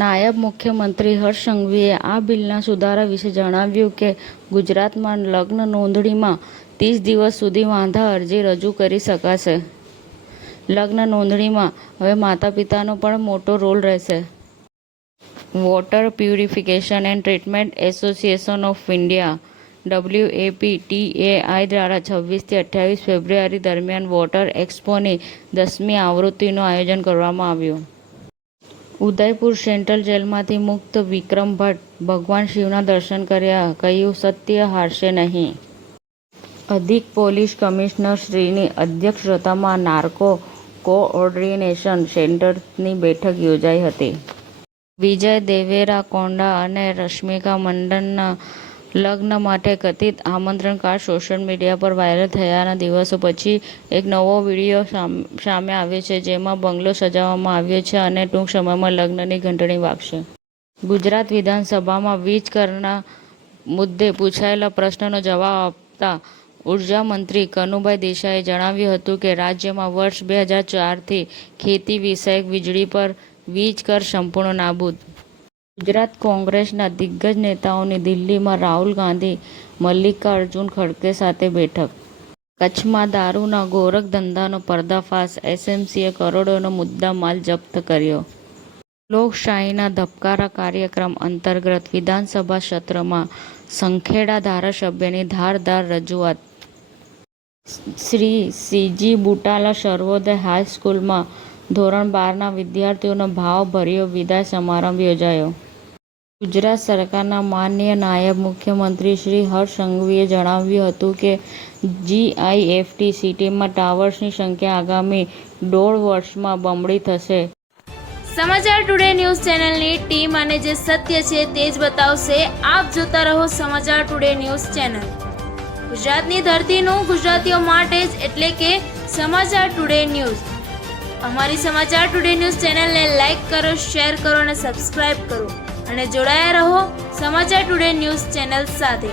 નાયબ મુખ્યમંત્રી હર્ષ સંઘવીએ આ બિલના સુધારા વિશે જણાવ્યું કે ગુજરાતમાં લગ્ન નોંધણીમાં 30 દિવસ સુધી વાંધા અરજી રજૂ કરી શકાશે. લગ્ન નોંધણીમાં હવે માતા પિતાનો પણ મોટો રોલ રહેશે. Water purification and treatment association of India WAPTAI દ્વારા 26 થી 28 ફેબ્રુઆરી દરમિયાન વોટર એક્સપોની 10મી આવૃત્તિનું આયોજન કરવામાં આવ્યું. ઉદયપુર સેન્ટ્રલ જેલમાંથી મુક્ત વિક્રમ ભટ્ટ ભગવાન શિવના દર્શન કર્યા, કહ્યું સત્ય હારશે નહીં. અધિક પોલીસ કમિશનર શ્રીની અધ્યક્ષતામાં નાર્કો કોઓર્ડિનેશન સેન્ટરની બેઠક યોજાઈ હતી. વિજય દેવેરાકોંડા અને રશ્મિકા મંડનના લગ્ન માટે કથિત આમંત્રણ કાર્ડ સોશિયલ મીડિયા પર વાયરલ થયાના દિવસો પછી એક નવો વીડિયો સામે આવ્યો છે, જેમાં બંગલો સજાવવામાં આવ્યો છે અને ટૂંક સમયમાં લગ્નની ઘંટડી વાગશે. ગુજરાત વિધાનસભામાં વીજ કરના મુદ્દે પૂછાયેલા પ્રશ્નનો જવાબ આપતા ઉર્જા મંત્રી કનુભાઈ દેસાઈએ જણાવ્યું હતું કે રાજ્યમાં વર્ષ 2004થી ખેતી વિષયક વીજળી પર વીજ કર સંપૂર્ણ નાબૂદ. ગુજરાત કોંગ્રેસના દિગ્ગજ નેતાઓની દિલ્હીમાં રાહુલ ગાંધી, મલ્લિકાર્જુન ખડગે સાથે બેઠક. કચ્છમાં દારૂના ગોરખ ધંધાનો પર્દાફાશ, એસએમસીએ કરોડોનો મુદ્દામાલ જપ્ત કર્યો. લોકશાહીના ધબકારા કાર્યક્રમ અંતર્ગત વિધાનસભા સત્રમાં સંખેડા ધારાસભ્યની ધારદાર રજૂઆત. શ્રી સીજી બુટાલા સર્વોદય હાઈસ્કૂલમાં ધોરણ 12ના વિદ્યાર્થીઓનો ભાવભર્યો વિદાય સમારંભ યોજાયો. ગુજરાત સરકારના માનનીય નાયબ મુખ્યમંત્રી શ્રી હર્ષ સંઘવીએ જણાવ્યું હતું કે GIFT સિટીમાં ટાવર્સની સંખ્યા આગામી 1.5 વર્ષમાં બમણી થશે. સમાચાર ટુડે ન્યૂઝ ચેનલની ટીમ અને જે સત્ય છે તે જ બતાવશે. આપ જોતા રહો સમાચાર ટુડે ન્યૂઝ ચેનલ. ગુજરાતની ધરતીનું ગુજરાતીઓ માટે જ, એટલે કે સમાચાર ટુડે ન્યૂઝ. અમારી સમાચાર ટુડે ન્યૂઝ ચેનલને લાઈક કરો, શેર કરો અને સબસ્ક્રાઇબ કરો અને જોડાયા રહો સમાચાર ટુડે ન્યૂઝ ચેનલ સાથે.